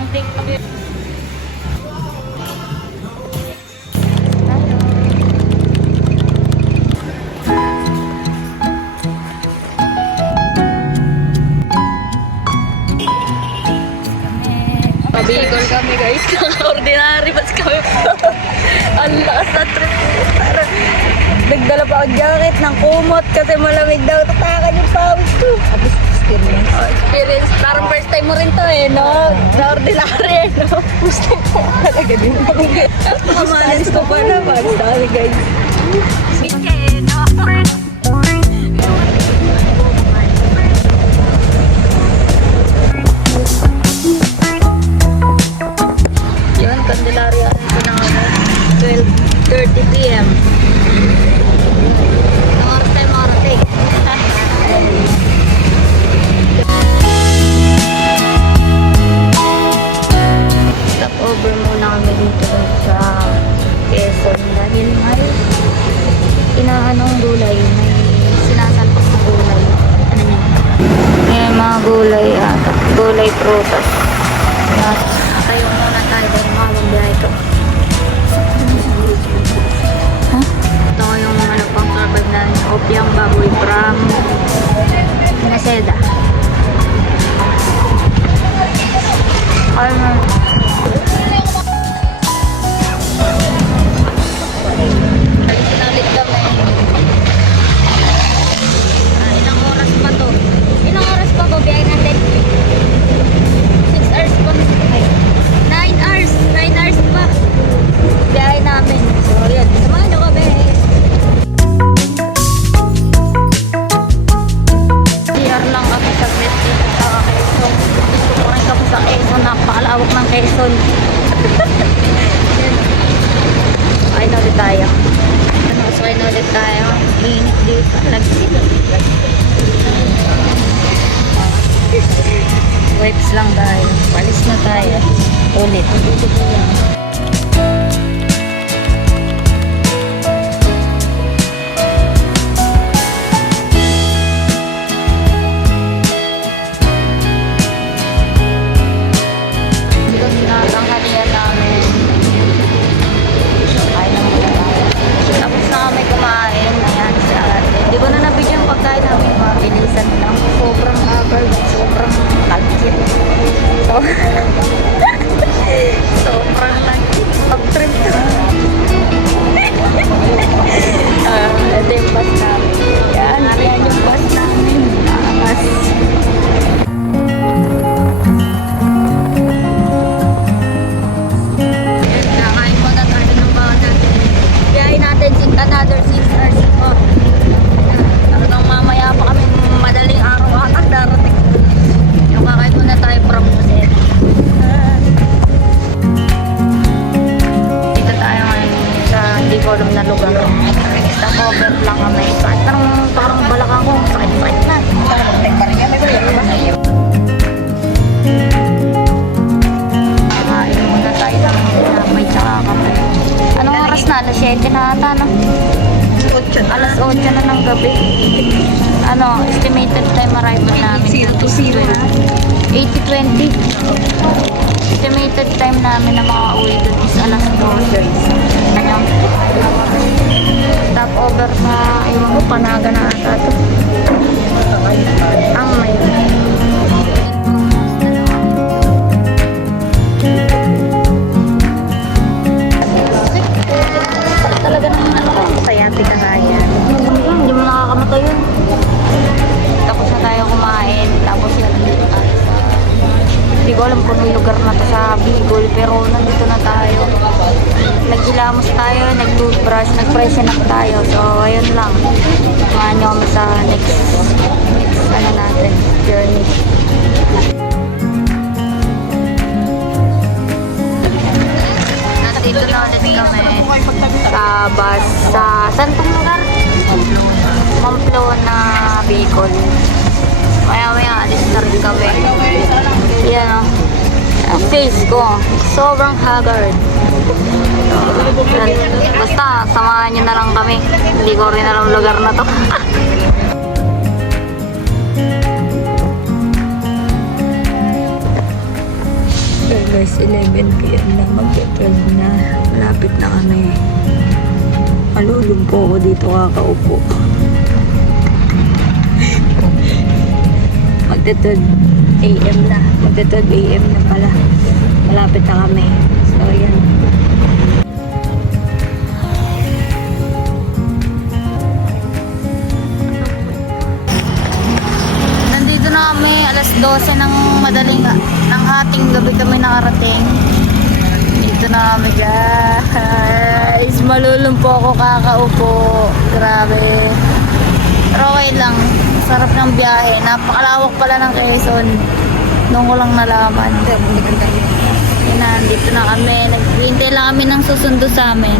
Something kami. Pabigol kami guys. Ordinary bas kami. Ang lakas na trip. Parang nagdala pa ang jacket ng kumot kasi malamig daw. Tatakan yung pawis ko. Experience. Oh, experience. Parang first time mo rin to eh, no? Na ordinary eh, no? Gusto ko talaga din. Mamalas ko pala. Parang dami guys. Okay, no? Yun, Candelaria rin ko ng 12:30 p.m. Ang oras tayo makarating. Stop over muna kami dito sa Quezon dahil may inaanong gulay, may sinasalpak na gulay. Ano niya? May mga gulay ata, gulay prutas. Tayo muna tayo dahil makabagbiyahe ito. Huh? Ito yung ano pang survive na opiang baboy from Naseda. Ano? Alisin ulit kami. Ilang oras pa to? Ilang oras pa biyahe natin? 6 hours pa. 9 hours. 9 hours pa. Biyahe namin. So, yun. Samahan nyo kami. CR lang kami sa net dito sa Quezon. Gusto ko rin kami sa Quezon. Napakalawak ng Quezon. Ay na ulit tayo. Ay na ulit tayo. Init dito. Wipes lang tayo. Palis na tayo. Ulit. Tapos na kami kumain. Ayan, si ate. Hindi ko na nabigyan yung pagkain namin. Mabilisan lang. Sobrang haggard. Sobrang kalkit. Sobrang langkit. Pag-trip to. Ito yung bus namin. Yan. Yan yung bus namin. Angas. Nakain ko na tayo ng bawang natin. Biyahin natin another 6 hours. Oh. Talagang mamaya pa kami madaling araw ata darating. Yung kakain muna tayo from Lucet. Dito tayo ngayon sa hindi ko alam na lugar. Stop over lang kami. Parang balakang ko. Sakit-sakit na. Kakain muna tayo ng may tsaka kami. Anong oras na? Alas 7 na ata, no? Alas 8 na ng gabi. Ano, estimated time arrival namin. 80-20. Estimated time namin na makauwi doon is alas 12. Ano? Stop over sa, ayun ko, Panaga na ata ito. Ang may. Talaga naman ano ko, sayati ka na yan. Hindi mo nakakamatay yun. Tapos na tayo kumain. Tapos yun, nandito tayo sa... Hindi ko alam kung yung lugar na to sa Bicol. Pero nandito na tayo. Naggilamos tayo, nag-toothbrush, nag-freshen up tayo. So, ayun lang. Samahan nyo kami sa next ano natin, journey. Dito na ulit kami sa bus sa saan pong lugar? Pamplona, Bicol. Maya alis na rin kami. Yan o. Ang face ko sobrang haggard. Basta samahan nyo na lang kami. Hindi ko rin alam lugar na to. guys, 11 p.m. na, mag-12 na. Malapit na kami. Malulumpo ako dito kakaupo. Magte-12 a.m. na. Magte-12 a.m. na pala. Malapit na kami. So, ayan. Nandito na kami. Alas 12 ng ng hating gabi kami nakarating. Dito na kami guys. Malulumpo ako kakaupo. Grabe. Pero okay lang. Sarap ng biyahe. Napakalawak pala ng Quezon. Doon ko lang nalaman. Nandito na kami. Naghihintay lang kami ng susundo sa amin.